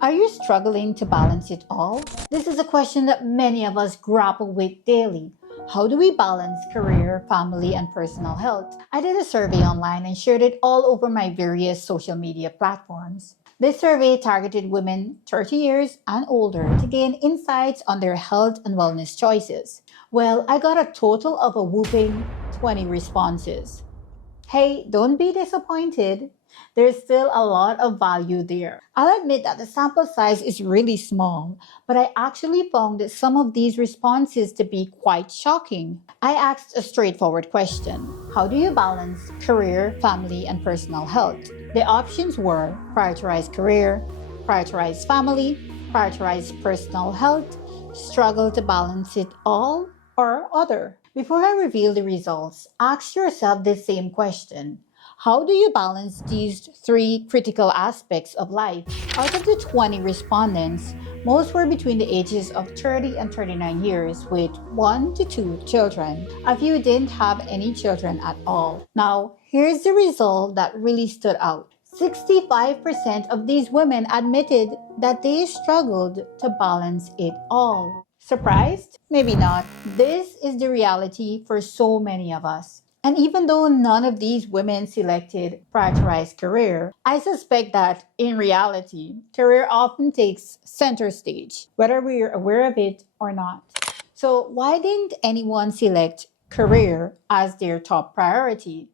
Are you struggling to balance it all? This is a question that many of us grapple with daily. How do we balance career, family, and personal health? I did a survey online and shared it all over my various social media platforms. This survey targeted women 30 years and older to gain insights on their health and wellness choices. Well, I got a total of a whooping 20 responses. Hey, don't be disappointed. There's still a lot of value there. I'll admit that the sample size is really small, but I actually found that some of these responses to be quite shocking. I asked a straightforward question. How do you balance career, family, and personal health? The options were prioritize career, prioritize family, prioritize personal health, struggle to balance it all, or other. Before I reveal the results, ask yourself this same question. How do you balance these three critical aspects of life? Out of the 20 respondents, most were between the ages of 30 and 39 years with 1 to 2 children. A few didn't have any children at all. Now, here's the result that really stood out. 65% of these women admitted that they struggled to balance it all. Surprised? Maybe not. This is the reality for so many of us. And even though none of these women selected prioritized career, I suspect that in reality, career often takes center stage, whether we're aware of it or not. So why didn't anyone select career as their top priority?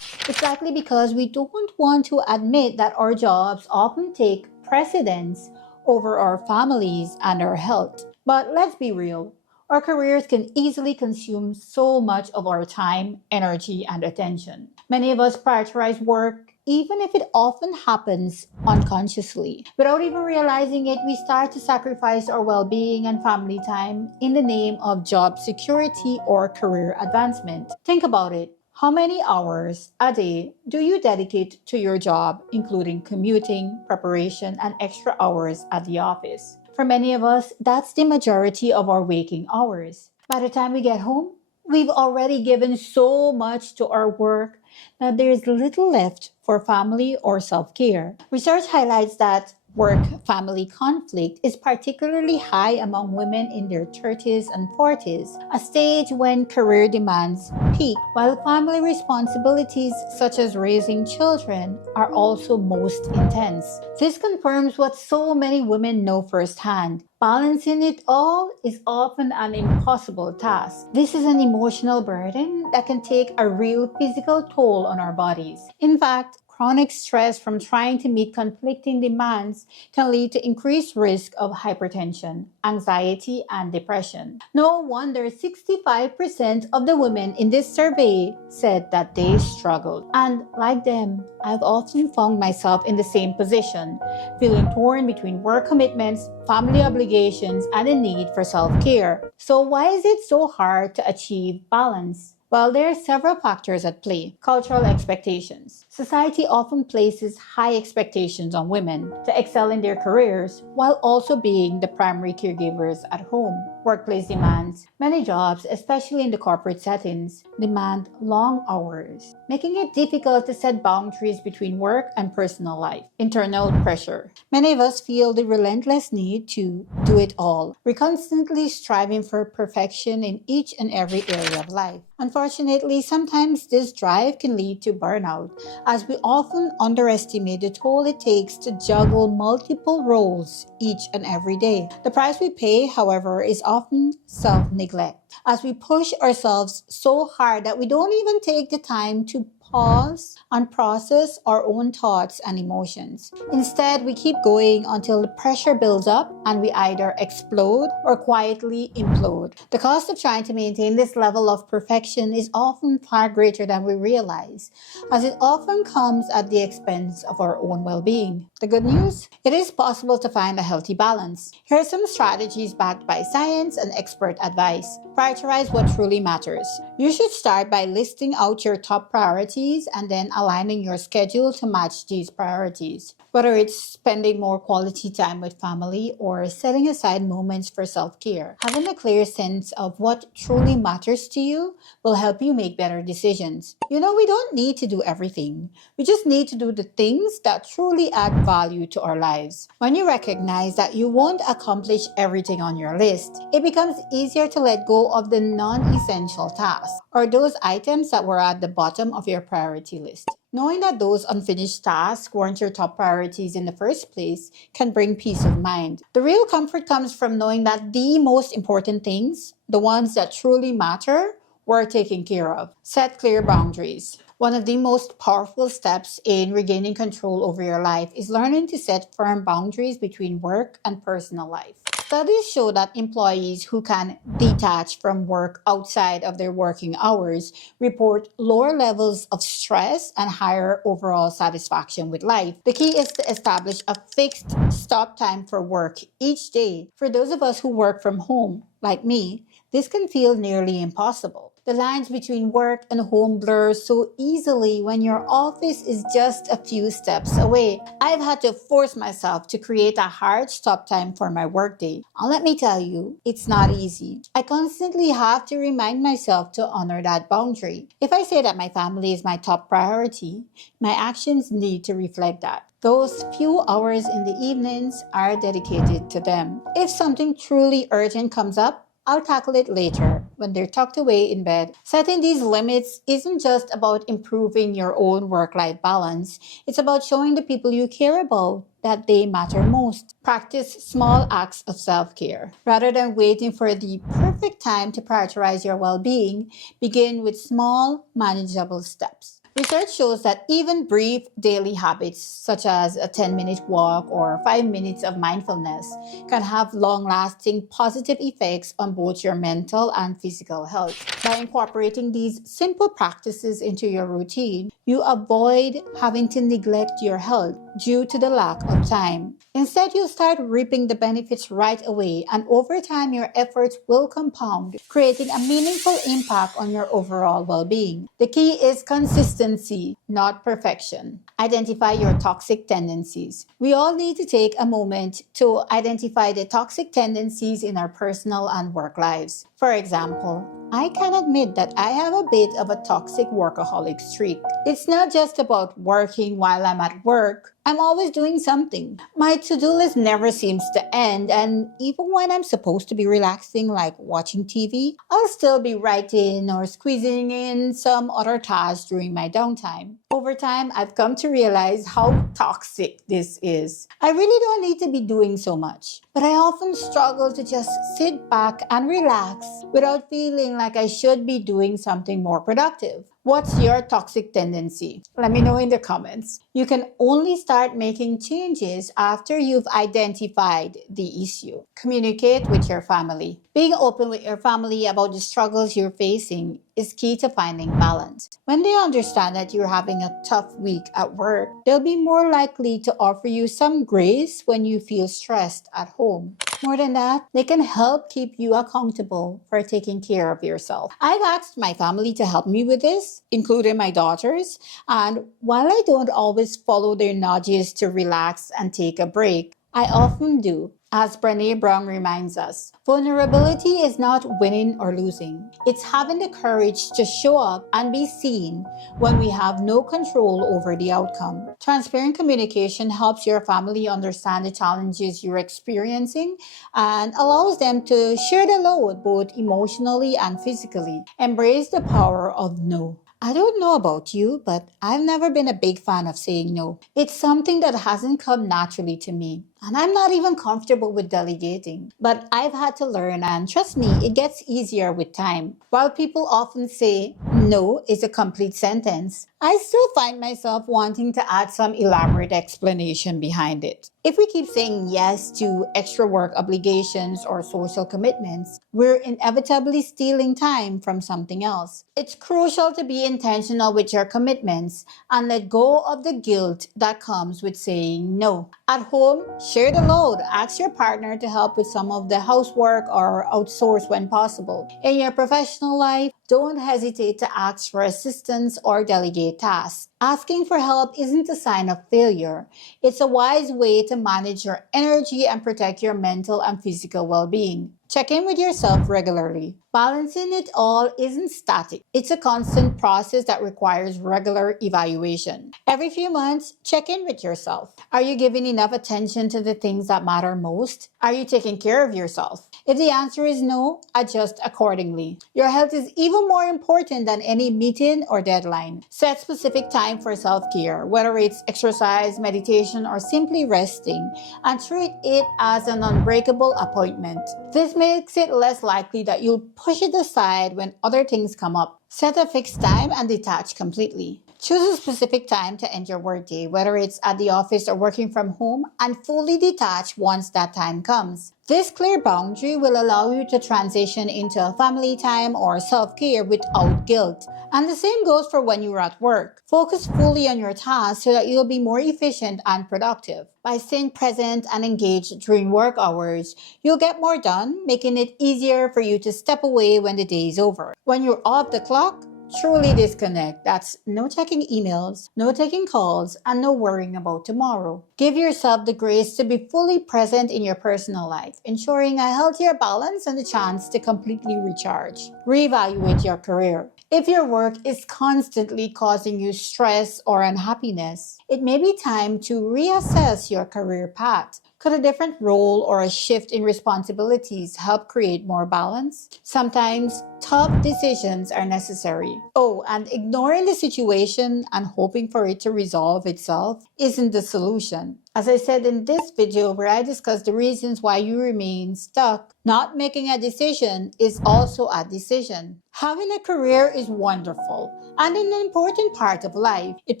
It's likely because we don't want to admit that our jobs often take precedence over our families and our health. But let's be real. Our careers can easily consume so much of our time, energy, and attention. Many of us prioritize work, even if it often happens unconsciously. Without even realizing it, we start to sacrifice our well being and family time in the name of job security or career advancement. Think about it. How many hours a day do you dedicate to your job, including commuting, preparation, and extra hours at the office? For many of us, that's the majority of our waking hours. By the time we get home, we've already given so much to our work that there's little left for family or self-care. Research highlights that work-family conflict is particularly high among women in their 30s and 40s, a stage when career demands peak, while family responsibilities such as raising children are also most intense. This confirms what so many women know firsthand. Balancing it all is often an impossible task. This is an emotional burden that can take a real physical toll on our bodies. In fact, chronic stress from trying to meet conflicting demands can lead to increased risk of hypertension, anxiety, and depression. No wonder 65% of the women in this survey said that they struggled. And like them, I've often found myself in the same position, feeling torn between work commitments, family obligations, and a need for self-care. So why is it so hard to achieve balance? Well, there are several factors at play. Cultural expectations. Society often places high expectations on women to excel in their careers while also being the primary caregivers at home. Workplace demands. Many jobs, especially in the corporate settings, demand long hours, making it difficult to set boundaries between work and personal life. Internal pressure. Many of us feel the relentless need to do it all. We're constantly striving for perfection in each and every area of life. Unfortunately, sometimes this drive can lead to burnout, as we often underestimate the toll it takes to juggle multiple roles each and every day. The price we pay, however, is often self-neglect, as we push ourselves so hard that we don't even take the time to pause and process our own thoughts and emotions. Instead, we keep going until the pressure builds up and we either explode or quietly implode. The cost of trying to maintain this level of perfection is often far greater than we realize, as it often comes at the expense of our own well-being. The good news? It is possible to find a healthy balance. Here are some strategies backed by science and expert advice. Prioritize what truly matters. You should start by listing out your top priorities priorities and then aligning your schedule to match these priorities. Whether it's spending more quality time with family or setting aside moments for self care, having a clear sense of what truly matters to you will help you make better decisions. We don't need to do everything. We just need to do the things that truly add value to our lives. When you recognize that you won't accomplish everything on your list, it becomes easier to let go of the non essential tasks or those items that were at the bottom of your priority list. Knowing that those unfinished tasks weren't your top priorities in the first place can bring peace of mind. The real comfort comes from knowing that the most important things, the ones that truly matter, were taken care of. Set clear boundaries. One of the most powerful steps in regaining control over your life is learning to set firm boundaries between work and personal life. Studies show that employees who can detach from work outside of their working hours report lower levels of stress and higher overall satisfaction with life. The key is to establish a fixed stop time for work each day. For those of us who work from home, like me, this can feel nearly impossible. The lines between work and home blur so easily when your office is just a few steps away. I've had to force myself to create a hard stop time for my workday. And let me tell you, it's not easy. I constantly have to remind myself to honor that boundary. If I say that my family is my top priority, my actions need to reflect that. Those few hours in the evenings are dedicated to them. If something truly urgent comes up, I'll tackle it later when they're tucked away in bed. Setting these limits isn't just about improving your own work-life balance. It's about showing the people you care about that they matter most. Practice small acts of self-care. Rather than waiting for the perfect time to prioritize your well-being, begin with small, manageable steps. Research shows that even brief daily habits, such as a 10-minute walk or 5 minutes of mindfulness, can have long-lasting positive effects on both your mental and physical health. By incorporating these simple practices into your routine, you avoid having to neglect your health due to the lack of time. Instead, you'll start reaping the benefits right away, and over time, your efforts will compound, creating a meaningful impact on your overall well-being. The key is consistency, not perfection. Identify your toxic tendencies. We all need to take a moment to identify the toxic tendencies in our personal and work lives. For example, I can admit that I have a bit of a toxic workaholic streak. It's not just about working while I'm at work. I'm always doing something. My to-do list never seems to end, and even when I'm supposed to be relaxing like watching TV, I'll still be writing or squeezing in some other tasks during my downtime. Over time, I've come to realize how toxic this is. I really don't need to be doing so much, but I often struggle to just sit back and relax without feeling like I should be doing something more productive. What's your toxic tendency? Let me know in the comments. You can only start making changes after you've identified the issue. Communicate with your family. Being open with your family about the struggles you're facing is key to finding balance. When they understand that you're having a tough week at work, they'll be more likely to offer you some grace when you feel stressed at home. More than that, they can help keep you accountable for taking care of yourself. I've asked my family to help me with this, including my daughters, and while I don't always follow their nudges to relax and take a break, I often do. As Brené Brown reminds us, vulnerability is not winning or losing. It's having the courage to show up and be seen when we have no control over the outcome. Transparent communication helps your family understand the challenges you're experiencing and allows them to share the load both emotionally and physically. Embrace the power of no. I don't know about you, but I've never been a big fan of saying no. It's something that hasn't come naturally to me. And I'm not even comfortable with delegating. But I've had to learn, and trust me, it gets easier with time. While people often say no is a complete sentence, I still find myself wanting to add some elaborate explanation behind it. If we keep saying yes to extra work obligations or social commitments, we're inevitably stealing time from something else. It's crucial to be intentional with your commitments and let go of the guilt that comes with saying no. At home, share the load. Ask your partner to help with some of the housework or outsource when possible. In your professional life, Don't hesitate to ask for assistance or delegate tasks. Asking for help isn't a sign of failure. It's a wise way to manage your energy and protect your mental and physical well-being. Check in with yourself regularly. Balancing it all isn't static. It's a constant process that requires regular evaluation. Every few months, check in with yourself. Are you giving enough attention to the things that matter most? Are you taking care of yourself? If the answer is no, adjust accordingly. Your health is even more important than any meeting or deadline. Set specific time for self-care, whether it's exercise, meditation, or simply resting, and treat it as an unbreakable appointment. This makes it less likely that you'll push it aside when other things come up. Set a fixed time and detach completely. Choose a specific time to end your workday, whether it's at the office or working from home, and fully detach once that time comes. This clear boundary will allow you to transition into family time or self-care without guilt. And the same goes for when you're at work. Focus fully on your tasks so that you'll be more efficient and productive. By staying present and engaged during work hours, you'll get more done, making it easier for you to step away when the day is over. When you're off the clock, truly disconnect. That's no checking emails, no taking calls, and no worrying about tomorrow. Give yourself the grace to be fully present in your personal life, ensuring a healthier balance and the chance to completely recharge. Reevaluate your career. If your work is constantly causing you stress or unhappiness, it may be time to reassess your career path. Could a different role or a shift in responsibilities help create more balance? Sometimes tough decisions are necessary. Oh, and ignoring the situation and hoping for it to resolve itself isn't the solution. As I said in this video where I discuss the reasons why you remain stuck, not making a decision is also a decision. Having a career is wonderful and an important part of life. It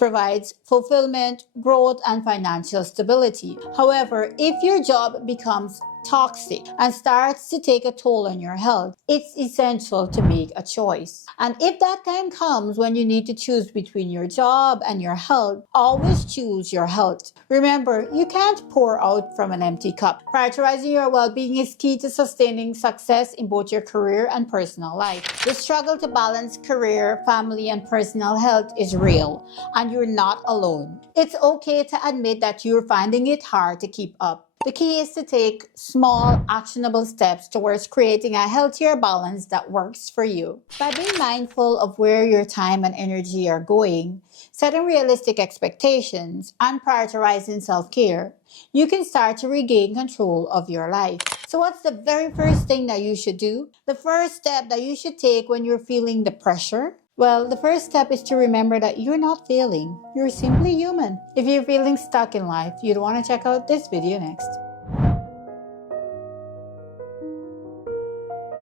provides fulfillment, growth, and financial stability. However, if your job becomes toxic and starts to take a toll on your health, it's essential to make a choice. And if that time comes when you need to choose between your job and your health, always choose your health. Remember, you can't pour out from an empty cup. Prioritizing your well-being is key to sustaining success in both your career and personal life. The struggle to balance career, family, and personal health is real, and you're not alone. It's okay to admit that you're finding it hard to keep up. The key is to take small, actionable steps towards creating a healthier balance that works for you. By being mindful of where your time and energy are going, setting realistic expectations, and prioritizing self-care, you can start to regain control of your life. So what's the very first thing that you should do? The first step that you should take when you're feeling the pressure? Well, the first step is to remember that you're not failing. You're simply human. If you're feeling stuck in life, you'd want to check out this video next.